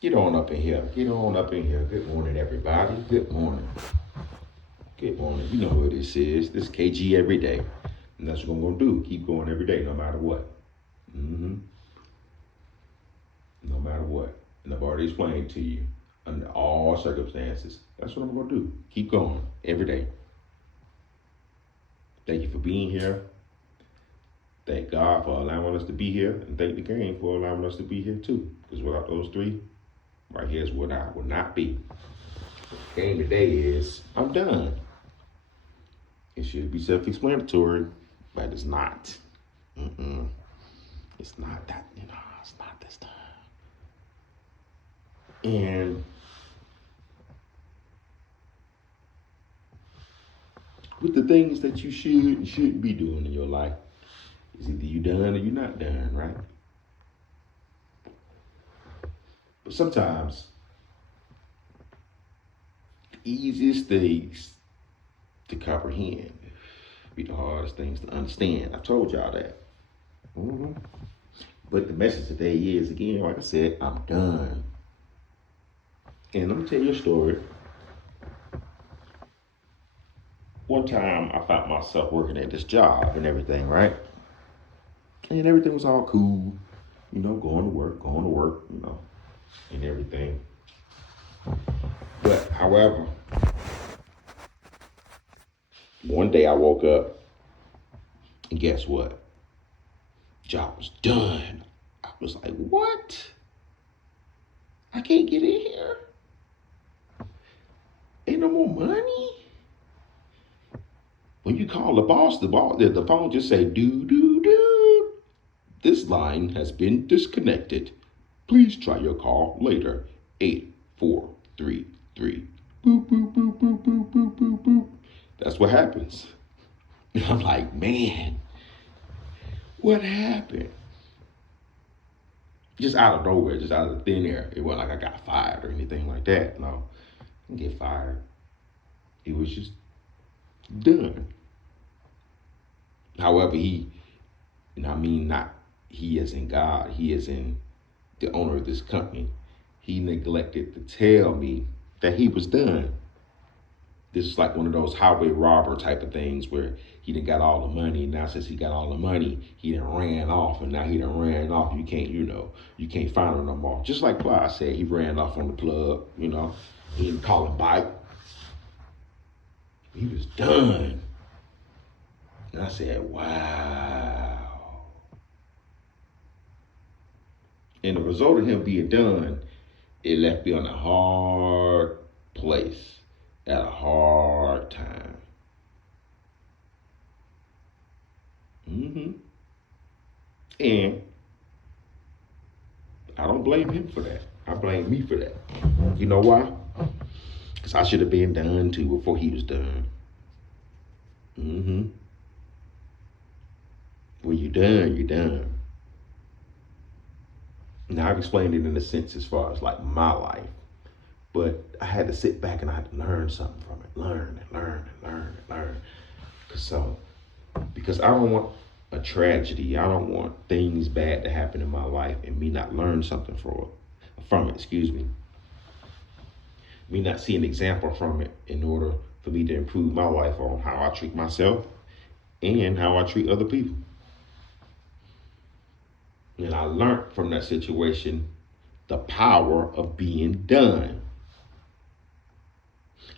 Get on up in here. Get on up in here. Good morning, everybody. Good morning. Good morning. You know who this is. This is KG every day. And that's what I'm going to do. Keep going every day, no matter what. Mm-hmm. No matter what. And I've already explained to you, under all circumstances, that's what I'm going to do. Keep going every day. Thank you for being here. Thank God for allowing us to be here. And thank the game for allowing us to be here, too. Because without those three, right here is what I would not be. Game today is I'm done. It should be self-explanatory, but it's not. Mm-mm. It's not that, it's not this time. And with the things that you should and shouldn't be doing in your life, it's either you done or you're not done, right? But sometimes the easiest things to comprehend be the hardest things to understand. I told y'all that. Mm-hmm. But the message today is, again, like I said, I'm done. And let me tell you a story. One time I found myself working at this job and everything, right? And everything was all cool, going to work, and everything. But however, one day I woke up and guess what? Job was done. I was like, what? I can't get in here? Ain't no more money? When you call the boss, the phone just say, do. This line has been disconnected. Please try your call later. 8433. Boop, boop, boop, boop, boop, boop, boop, boop. That's what happens. And I'm like, man, what happened? Just out of nowhere, just out of thin air. It wasn't like I got fired or anything like that. No, I didn't get fired. It was just done. However, not he as in God, he as in the owner of this company, he neglected to tell me that he was done. This is like one of those highway robber type of things where he done got all the money, and now since he got all the money, he done ran off, and now he done ran off. You can't find him no more. Just like Fly said, he ran off on the plug, he didn't call him back. He was done. And I said, wow. And the result of him being done, it left me on a hard place at a hard time. Mm-hmm. And I don't blame him for that. I blame me for that. You know why? Because I should have been done too before he was done. Mm-hmm. When you're done, you're done. Now, I've explained it in a sense as far as like my life, but I had to sit back and I had to learn something from it. Learn. So, because I don't want a tragedy, I don't want things bad to happen in my life and me not learn something from it, excuse me. Me not see an example from it in order for me to improve my life on how I treat myself and how I treat other people. And I learned from that situation the power of being done.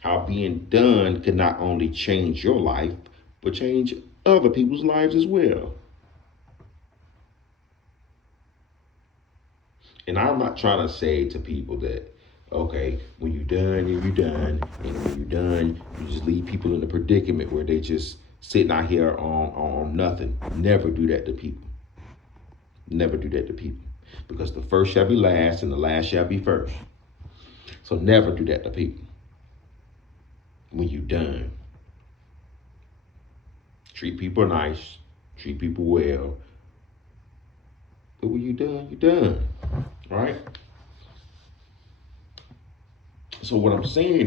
How being done can not only change your life, but change other people's lives as well. And I'm not trying to say to people that, okay, when you're done, you're done. And when you're done, you just leave people in a predicament where they just sitting out here on nothing. Never do that to people. Never do that to people. Because the first shall be last and the last shall be first. So never do that to people. When you're done. Treat people nice. Treat people well. But when you're done, you're done. Right? So what I'm saying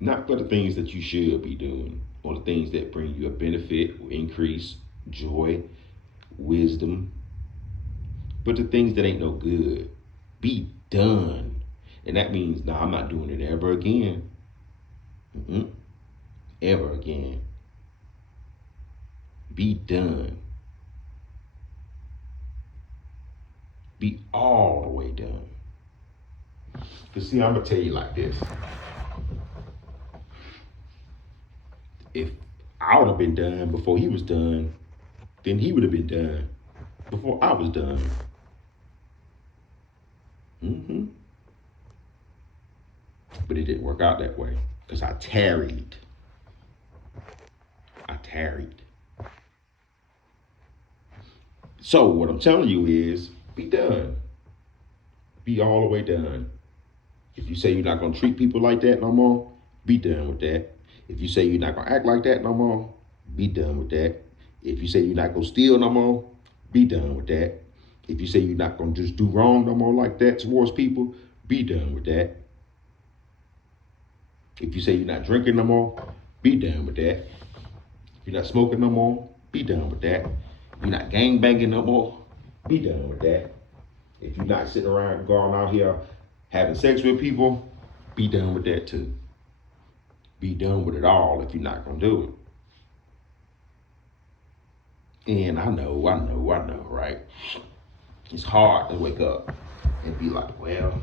not for the things that you should be doing or the things that bring you a benefit or increase, joy, wisdom, But the things that ain't no good, be done. And that means, no, I'm not doing it ever again. Mm-mm. Ever again. Be done. Be all the way done. Because see, I'm going to tell you like this. If I would have been done before he was done, then he would have been done before I was done. Mm-hmm. But it didn't work out that way because I tarried. So what I'm telling you is be done. Be all the way done. If you say you're not going to treat people like that no more, be done with that. If you say you're not going to act like that no more, be done with that. If you say you're not going to steal no more, be done with that. If you say you're not going to just do wrong no more like that towards people, be done with that. If you say you're not drinking no more, be done with that. If you're not smoking no more, be done with that. If you're not gang banging no more, be done with that. If you're not sitting around going out here having sex with people, be done with that too. Be done with it all if you're not going to do it. And I know, right? It's hard to wake up and be like, well,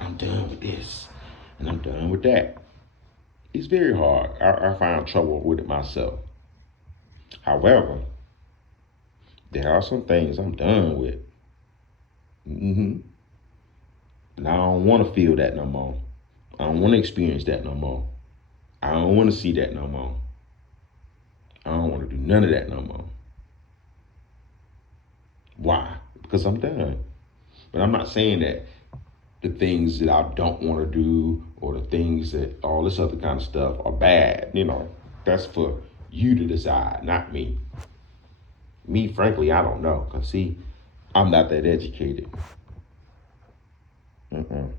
I'm done with this and I'm done with that. It's very hard. I find trouble with it myself. However, there are some things I'm done with. And I don't want to feel that no more. I don't want to experience that no more. I don't want to see that no more. I don't want to do none of that no more. Why? Because I'm done. But I'm not saying that the things that I don't want to do or the things that all this other kind of stuff are bad. That's for you to decide, not me. Me, frankly, I don't know. Because, see, I'm not that educated. I'm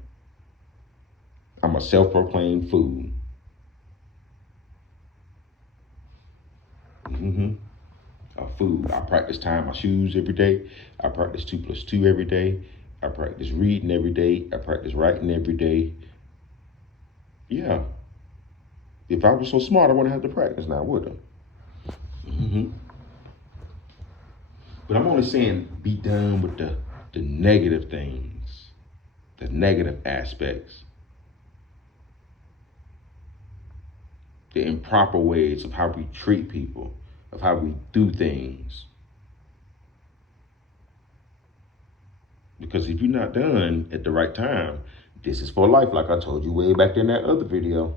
a self-proclaimed fool. A fool. I practice tying my shoes every day. I practice 2 + 2 every day. I practice reading every day. I practice writing every day. Yeah. If I was so smart, I wouldn't have to practice now, would I? But I'm only saying be done with the negative things, the negative aspects, the improper ways of how we treat people, of how we do things. Because if you're not done at the right time, this is for life, like I told you way back in that other video.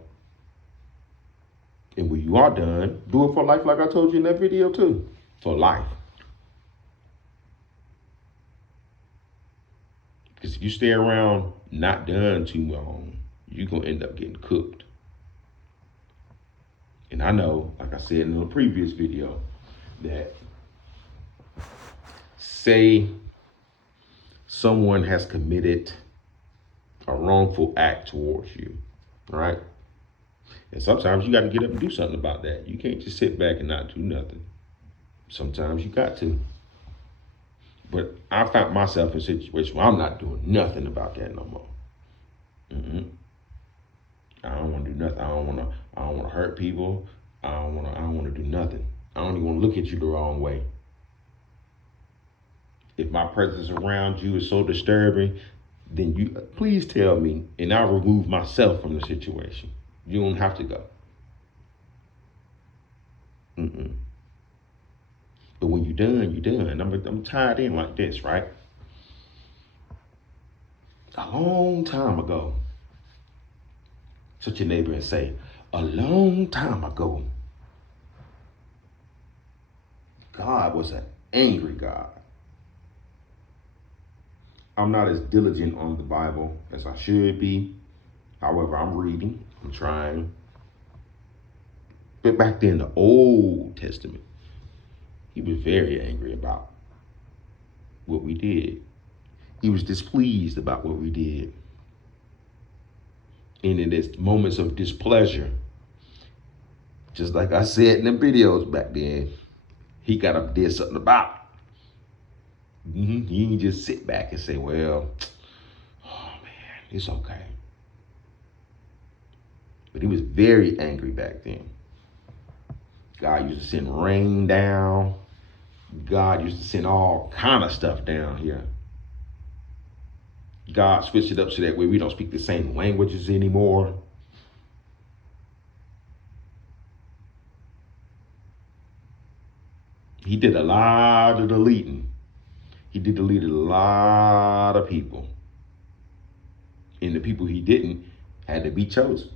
And when you are done, do it for life, like I told you in that video too. For life. Because if you stay around not done too long, you're going to end up getting cooked. And I know, like I said in a previous video, that say someone has committed a wrongful act towards you, right? And sometimes you got to get up and do something about that. You can't just sit back and not do nothing. Sometimes you got to. But I found myself in a situation where I'm not doing nothing about that no more. I don't want to do nothing. I don't want to hurt people. I don't want to do nothing. I don't even want to look at you the wrong way. If my presence around you is so disturbing, then you please tell me, and I'll remove myself from the situation. You don't have to go. But when you're done, you're done. I'm tied in like this, right? A long time ago, touch your neighbor and say, a long time ago, God was an angry God. I'm not as diligent on the Bible as I should be. However, I'm reading, I'm trying. But back then, the Old Testament, he was very angry about what we did. He was displeased about what we did. And in his moments of displeasure, just like I said in the videos back then, he got up and did something about it. You can just sit back and say, well, oh man, it's okay. But he was very angry back then. God used to send rain down. God used to send all kind of stuff down here. God switched it up so that way we don't speak the same languages anymore. He did a lot of deleting. He did delete a lot of people. And the people he didn't had to be chosen.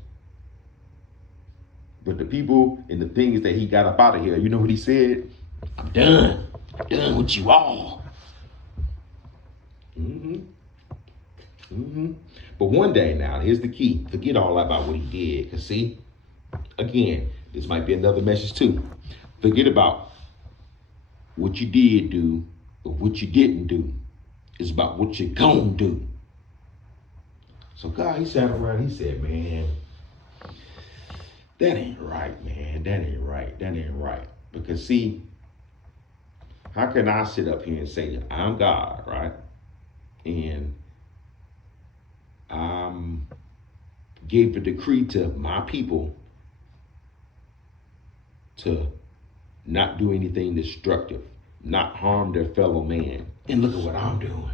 But the people and the things that he got up out of here, you know what he said? I'm done. I'm done with you all. But one day now, here's the key. Forget all about what he did. Because see, again, this might be another message too. Forget about what you did do or what you didn't do. It's about what you're going to do. So God, he sat around, he said, man, that ain't right, man. That ain't right. That ain't right. Because see, how can I sit up here and say that I'm God, right? And gave a decree to my people to not do anything destructive, not harm their fellow man. And look at what I'm doing.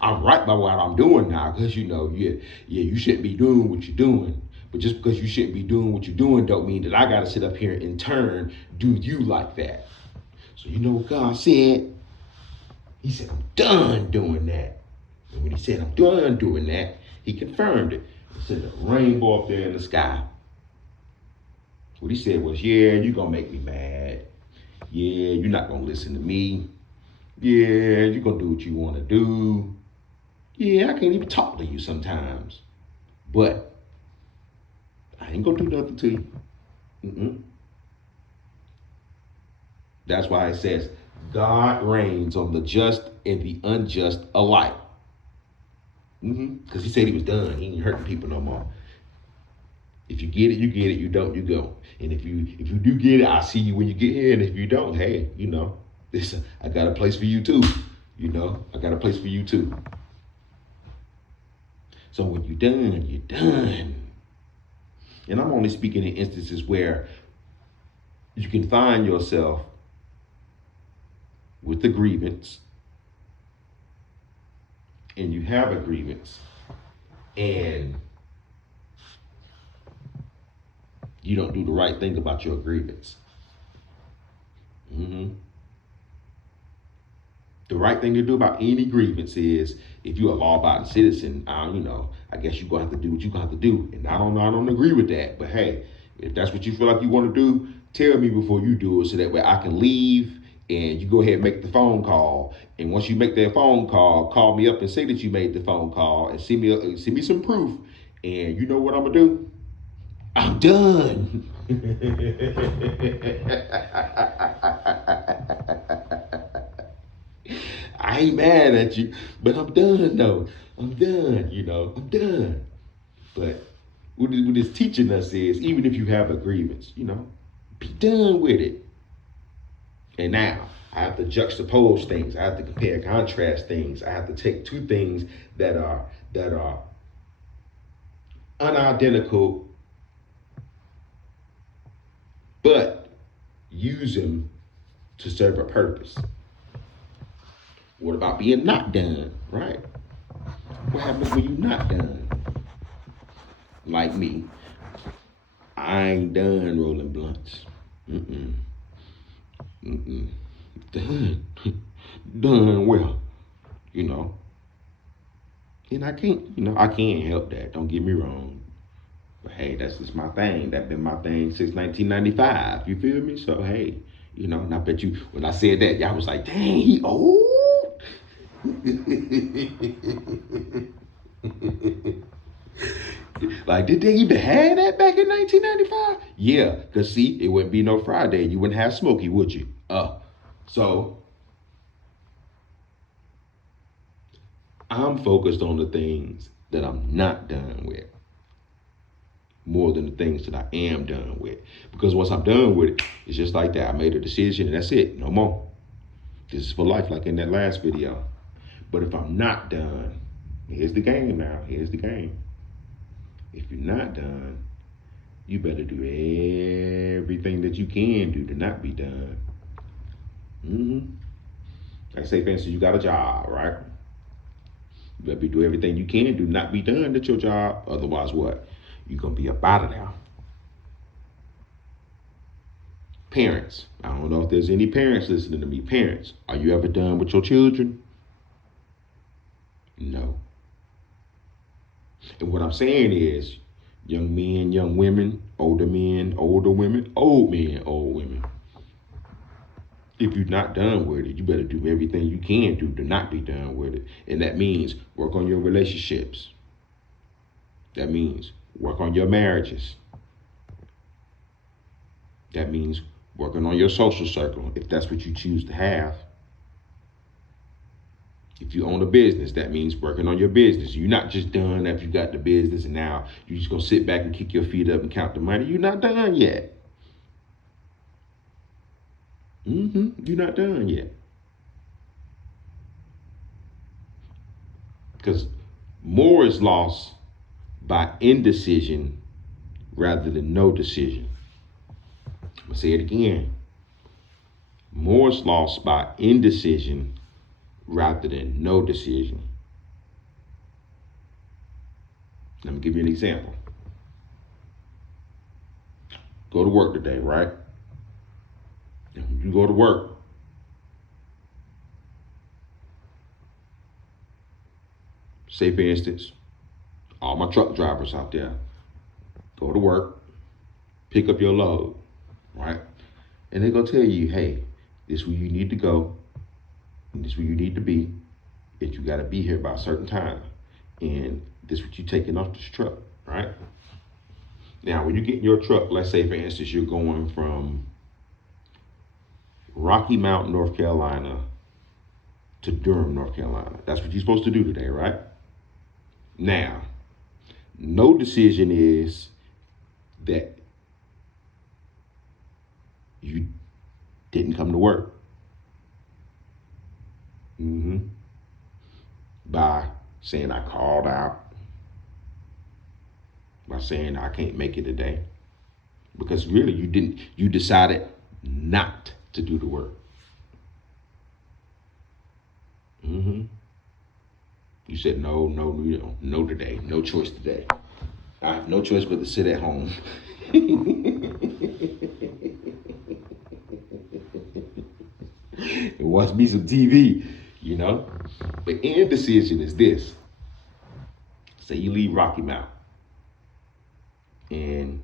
I'm right by what I'm doing now, because you shouldn't be doing what you're doing. But just because you shouldn't be doing what you're doing don't mean that I gotta sit up here and in turn do you like that. So you know what God said? He said, I'm done doing that. And when he said, I'm done doing that, he confirmed it. He said, a rainbow up there in the sky. What he said was, yeah, you're gonna make me mad. Yeah, you're not gonna listen to me. Yeah, you're gonna do what you wanna do. Yeah, I can't even talk to you sometimes. But I ain't gonna do nothing to you. That's why it says, God reigns on the just and the unjust alike. Because he said he was done. He ain't hurting people no more. If you get it, you get it. You don't, you go. And if you do get it, I'll see you when you get here. And if you don't, hey, I got a place for you too. I got a place for you too. So when you're done, you're done. And I'm only speaking in instances where you can find yourself with a grievance, and you have a grievance, and you don't do the right thing about your grievance. The right thing to do about any grievance is, if you're a law-abiding citizen, I guess you're gonna have to do what you're gonna have to do. And I don't agree with that. But hey, if that's what you feel like you want to do, tell me before you do it, so that way I can leave and you go ahead and make the phone call. And once you make that phone call, call me up and say that you made the phone call and send me some proof. And you know what I'm gonna do? I'm done. I ain't mad at you, but I'm done though. I'm done, I'm done. But what it's teaching us is, even if you have a grievance, be done with it. And now I have to juxtapose things. I have to compare, contrast things. I have to take two things that are unidentical, but use them to serve a purpose. What about being not done, right? What happens when you're not done? Like me, I ain't done rolling blunts. Done. Done well, And I can't help that. Don't get me wrong. But hey, that's just my thing. That's been my thing since 1995. You feel me? So hey, and I bet you when I said that, y'all was like, dang, he old. Like, did they even have that back in 1995? Yeah, because see, it wouldn't be no Friday. You wouldn't have Smokey, would you? So I'm focused on the things that I'm not done with more than the things that I am done with. Because once I'm done with it, it's just like that. I made a decision and that's it. No more. This is for life, like in that last video. But if I'm not done, here's the game now. Here's the game. If you're not done, you better do everything that you can do to not be done. Like say, for instance, you got a job, right? You better do everything you can do not be done at your job. Otherwise, what? You're going to be up out of there. Parents, I don't know if there's any parents listening to me. Parents, are you ever done with your children? No. And what I'm saying is, young men, young women, older men, older women, old men, old women. If you're not done with it, you better do everything you can do to not be done with it. And that means work on your relationships. That means work on your marriages. That means working on your social circle, if that's what you choose to have. If you own a business, that means working on your business. You're not just done after you got the business and now you're just going to sit back and kick your feet up and count the money. You're not done yet. You're not done yet. Because more is lost by indecision rather than no decision. I'm going to say it again. More is lost by indecision rather than no decision. Let me give you an example. Go to work today, right? You go to work. Say, for instance, all my truck drivers out there, go to work, pick up your load, right? And they're going to tell you, hey, this is where you need to go, and this is where you need to be, and you got to be here by a certain time. And this is what you're taking off this truck, right? Now, when you get in your truck, let's say, for instance, you're going from Rocky Mount, North Carolina to Durham, North Carolina. That's what you're supposed to do today, right? Now, no decision is that you didn't come to work. By saying I called out, by saying I can't make it today. Because really you decided not to do the work. You said no today, no choice today. I have no choice but to sit at home. And watch me some TV, you know? But indecision is this. Say you leave Rocky Mount and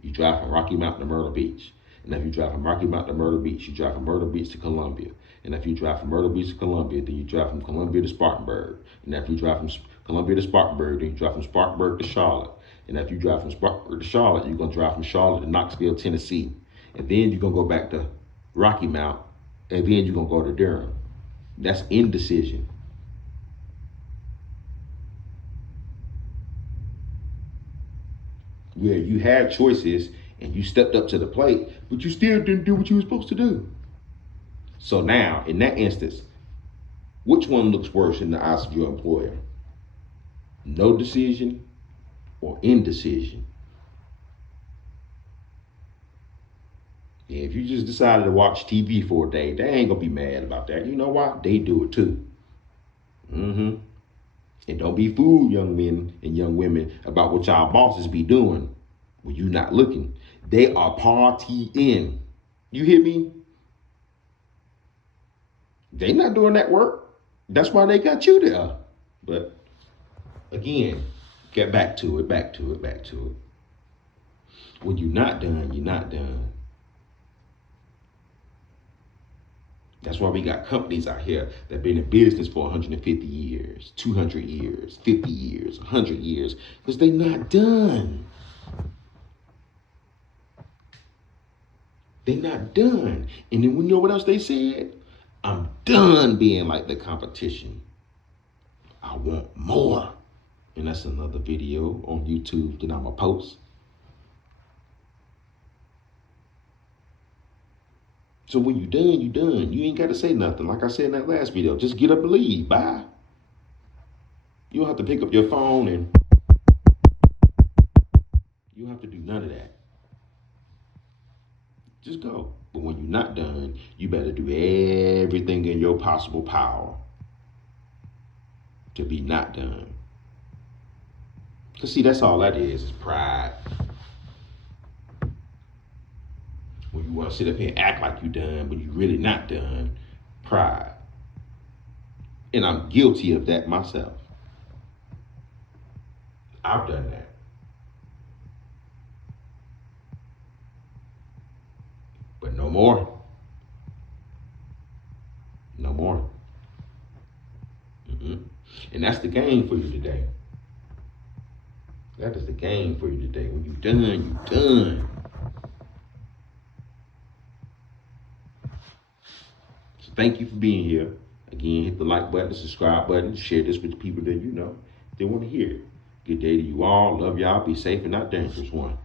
you drive from Rocky Mount to Myrtle Beach. And if you drive from Rocky Mount to Myrtle Beach, you drive from Myrtle Beach to Columbia. And if you drive from Myrtle Beach to Columbia, then you drive from Columbia to Spartanburg. And if you drive from Columbia to Spartanburg, then you drive from Spartanburg to Charlotte. And if you drive from Spartanburg to Charlotte, you're going to drive from Charlotte to Knoxville, Tennessee. And then you're going to go back to Rocky Mount. And then you're going to go to Durham. That's indecision. Where you had choices and you stepped up to the plate, but you still didn't do what you were supposed to do. So now, in that instance, which one looks worse in the eyes of your employer? No decision or indecision? Yeah, if you just decided to watch TV for a day, they ain't gonna be mad about that. You know why? They do it too. And don't be fooled, young men and young women, about what y'all bosses be doing when you not looking. They are partying. You hear me? They not doing that work. That's why they got you there. But again, get back to it. When you're not done, you're not done. That's why we got companies out here that have been in business for 150 years, 200 years, 50 years, 100 years, because they're not done. They're not done. And then you know what else they said? I'm done being like the competition. I want more. And that's another video on YouTube that I'm going to post. So when you done, you done. You ain't got to say nothing. Like I said in that last video, just get up and leave. Bye. You don't have to pick up your phone and you don't have to do none of that. Just go. But when you're not done, you better do everything in your possible power to be not done. Because, see, that's all that is pride. When you want to sit up here and act like you done, but you're really not done, pride. And I'm guilty of that myself. I've done that. But no more. No more. Mm-mm. And that's the game for you today. That is the game for you today. When you're done, you're done. So thank you for being here. Again, hit the like button, the subscribe button, share this with the people that you know. They want to hear it. Good day to you all. Love y'all. Be safe and not dangerous. One.